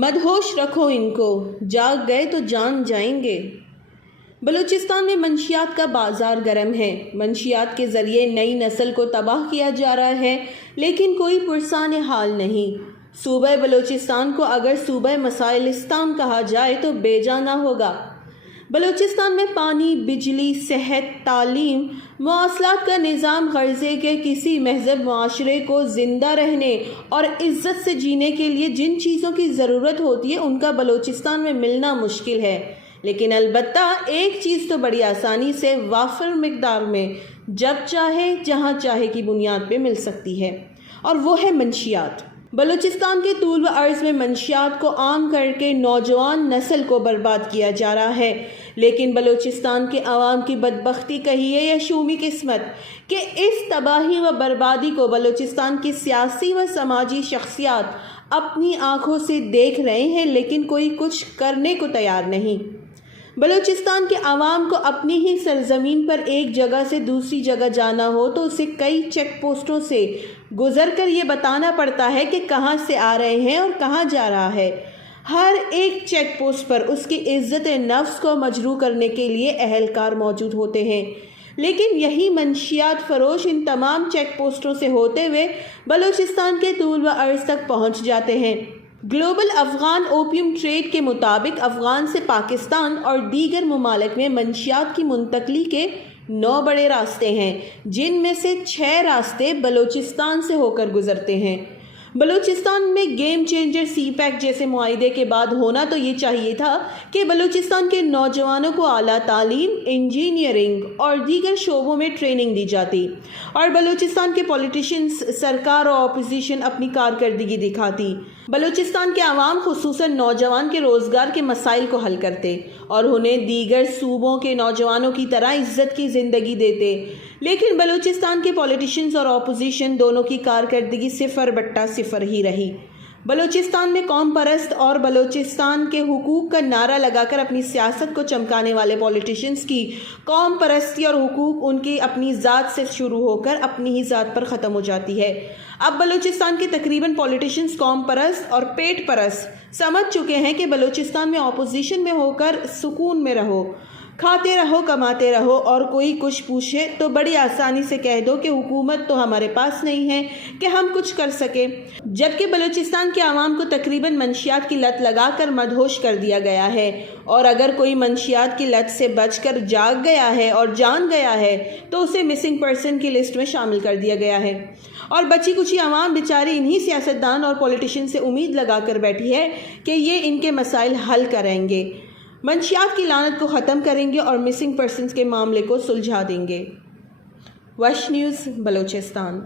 मदहोश रखो इनको, जाग गए तो जान जाएंगे। बलूचिस्तान में मंशियात का बाजार गर्म है। मंशियात के जरिए नई नस्ल को तबाह किया जा रहा है, लेकिन कोई पुरसान हाल नहीं। सूबे बलूचिस्तान को अगर सूबे मसाइलिस्तान कहा जाए तो बेजाना होगा। बलूचिस्तान में पानी, बिजली, सेहत, तालीम, मवासलात का निज़ाम गर्ज़े के किसी महज़ब माशरे को ज़िंदा रहने और इज़्ज़त से जीने के लिए जिन चीज़ों की ज़रूरत होती है उनका बलूचिस्तान में मिलना मुश्किल है। लेकिन अलबत्ता एक चीज़ तो बड़ी आसानी से वाफिर मिकदार में जब चाहे जहाँ चाहे की बुनियाद पे मिल सकती है, और वो है मंशियात। बलूचिस्तान के तूल व अर्ज़ में मंशियात को आम करके नौजवान नस्ल को बर्बाद किया जा रहा है। लेकिन बलूचिस्तान के अवाम की बदबख्ती कहिए या शूमी किस्मत कि इस तबाही व बर्बादी को बलूचिस्तान की सियासी व समाजी शख्सियात अपनी आँखों से देख रहे हैं, लेकिन कोई कुछ करने को तैयार नहीं। बलूचिस्तान के अवाम को अपनी ही सरजमीन पर एक जगह से दूसरी जगह जाना हो तो उसे कई चेक पोस्टों से गुजर कर ये बताना पड़ता है कि कहाँ से आ रहे हैं और कहाँ जा रहा है। हर एक चेक पोस्ट पर उसकी इज्जत नफ्स को मजरू करने के लिए अहलकार मौजूद होते हैं, लेकिन यही मंशियात फरोश इन तमाम चेक पोस्टों से होते हुए बलूचिस्तान के तूल व अर्ज तक पहुँच जाते हैं। ग्लोबल अफगान ओपियम ट्रेड के मुताबिक अफगान से पाकिस्तान और दीगर ममालिक में मंशियात की मुंतकली के 9 बड़े रास्ते हैं, जिनमें से 6 रास्ते बलूचिस्तान से होकर गुजरते हैं। बलूचिस्तान में गेम चेंजर CPEC जैसे मुआहिदे के बाद होना तो ये चाहिए था कि बलूचिस्तान के नौजवानों को आला तालीम, इंजीनियरिंग और दीगर शोबों में ट्रेनिंग दी जाती और बलूचिस्तान के पॉलिटिशियंस, सरकार और अपोजिशन अपनी कारकर्दगी दिखाती। बलूचिस्तान के अवाम खुसूसन नौजवान के रोज़गार के मसाइल को हल करते और उन्हें दीगर सूबों के नौजवानों की तरह इज्जत की ज़िंदगी देते। लेकिन बलूचिस्तान के पॉलिटिशियंस और अपोजिशन दोनों की कारकर्दगी सिफर बट्टा सिफर ही रही। बलूचिस्तान में कौम परस्त और बलूचिस्तान के हुकूक का नारा लगाकर अपनी सियासत को चमकाने वाले पॉलिटिशियंस की कौम परस्ती और हुकूक उनकी अपनी ज़ात से शुरू होकर अपनी ही ज़ात पर ख़त्म हो जाती है। अब बलूचिस्तान के तकरीबन पॉलिटिशियंस कौम परस्त और पेट परस्त समझ चुके हैं कि बलूचिस्तान में अपोजिशन में होकर सुकून में रहो, खाते रहो, कमाते रहो, और कोई कुछ पूछे तो बड़ी आसानी से कह दो कि हुकूमत तो हमारे पास नहीं है कि हम कुछ कर सके। जबकि बलूचिस्तान के आवाम को तकरीबन मंशियात की लत लगाकर मदहोश कर दिया गया है, और अगर कोई मंशियात की लत से बचकर जाग गया है और जान गया है तो उसे मिसिंग पर्सन की लिस्ट में शामिल कर दिया गया है। और बची कुची आवाम बेचारी इन्हीं सियासतदान और पॉलिटिशियन से उम्मीद लगाकर बैठी है कि ये इनके मसाइल हल करेंगे, मंशियात की लानत को ख़त्म करेंगे और मिसिंग पर्सन्स के मामले को सुलझा देंगे। वश न्यूज़, बलूचिस्तान।